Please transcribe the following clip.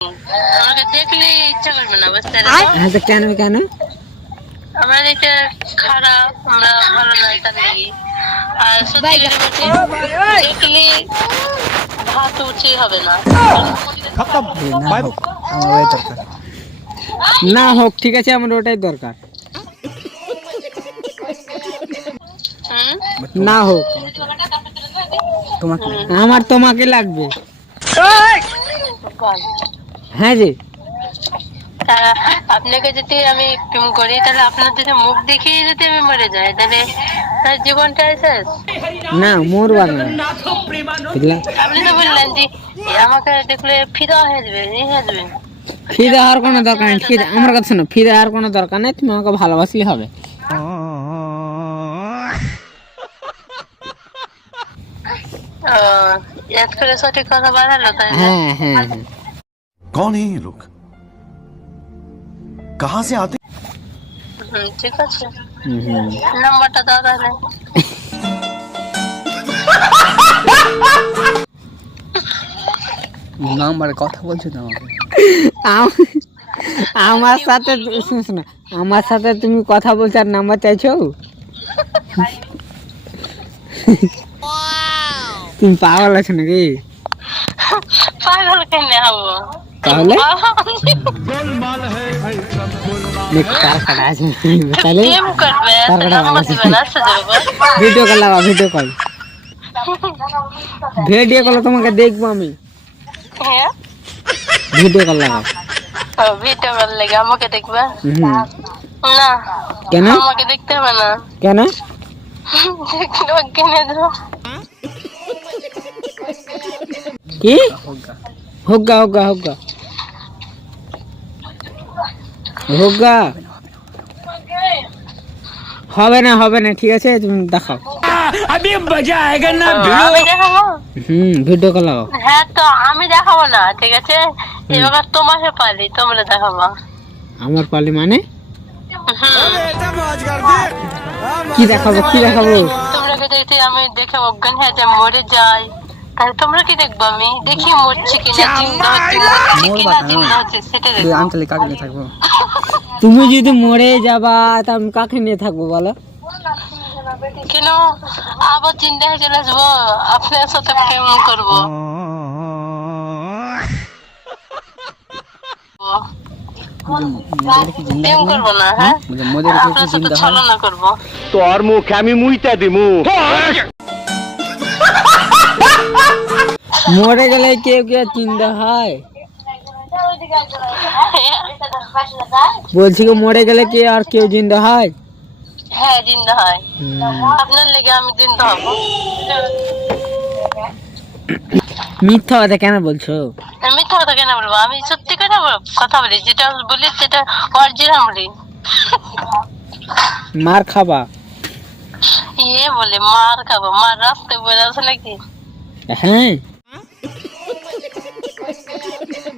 আমাকে দেখলে ইচ্ছা করবে না, বুঝতে হ্যাঁ তো কেন কেন? আমার এটা খারাপ, আমরা ভালো নয় তার লাগি। আর সত্যি করে বলছি, দেখলে ভাত উঠেই হবে না। না হোক, আমার ওই দরকার না হোক, ঠিক আছে, আমার ওটাই দরকার। না হোক, তোমাকে আমার তোমাকে লাগবে। হ্যাঁ জি, আপনাকে যদি আমি প্রেম করি, তাহলে আপনার যদি মুখ দেখিয়ে যদি আমি মরে যাই, তাহলে তার জীবনটাই শেষ। না মরবা না, আপনি তো বললেন যে আমাকে দেখলে ফিদা হয়ে যাবে, হয়ে যাবে। ফিদা হওয়ার কোনো দরকার নেই, ঠিক আছে? আমার কথা শোনো, ফিদা হওয়ার কোনো দরকার নেই, তুমি আমাকে ভালোবাসলে হবে। याद करे सठी কথা বাড়ালো তাই না? হ্যাঁ হ্যাঁ হ্যাঁ। कौन है ये लोग, कहाँ से आते? ঠিক আছে, নাম্বারটা দাও তাহলে। নাম্বারে কথা বলছো তো আমার সাথে, শোনো শোনো, আমার সাথে তুমি কথা বলছো আর নাম্বার চাইছো? তুমি পাগল আছো নাকি? পাগল কেন হবো তাহলে তার কাটা আছে তাহলে প্রেম করবে, তার কাটা নাম্বার দিবে না, আসতে যাবো। ভিডিও কল লাগাও, ভিডিও কল, ভিডিও কল তোমাকে দেখবো আমি, হ্যাঁ, ভিডিও কল লাগাও। ভিডিও কল লাগে আমাকে দেখবে না? কেন আমাকে দেখতে হবে না, কেন? কিনে দেবো। কি হোগা হোগা হোগা হোগা? হবে না হবে না, ঠিক আছে, তুমি দেখাও। আমি দেখাবো? ভিডিও কল লাগাও। হ্যাঁ, তো আমি দেখাবো না, ঠিক আছে? এবার তোমাকে পারি, তোমরা দেখাবো। আমার পালি মানে কি দেখাবো, কি দেখাবো? তোমরা দেখতে আমি দেখে অজ্ঞান হয়ে যাই, মরে যাই, তাহলে তোমরা কি দেখবো? আমি দেখি মরছি কিনা, জিন্দা হচ্ছে কিনা, জিন্দা হচ্ছে সেটা দেখবো। তুমি যদি মরে যাবা তা আমি কাকে নিয়ে থাকবো বলো? কেন আবার জিন্দা হয়ে চলে আসবো, আপনার সাথে প্রেম করবো। প্রেম করবো না, হ্যাঁ, আপনার সাথে ছলনা করবো। তোর মুখে আমি মুইতা দিমু। মরে গেলে কেউ কেউ চিন্তা হয়? বলছি কি মরে গেলে কে আর কেউ জিন্দা হয়? হ্যাঁ, জিন্দা হয়। আপনার লেগে আমি জিন্দা হবো। মিথ্যা কথা কেন বলছো? মিথ্যা কথা কেন বলবো? আমি সত্যি কথা বলি, যেটা বলি সেটা অরিজিনাল বলি। মার খাবা? ইয়ে বলে মার খাবো? মার রাস্তায় বলে আছে নাকি? হ্যাঁ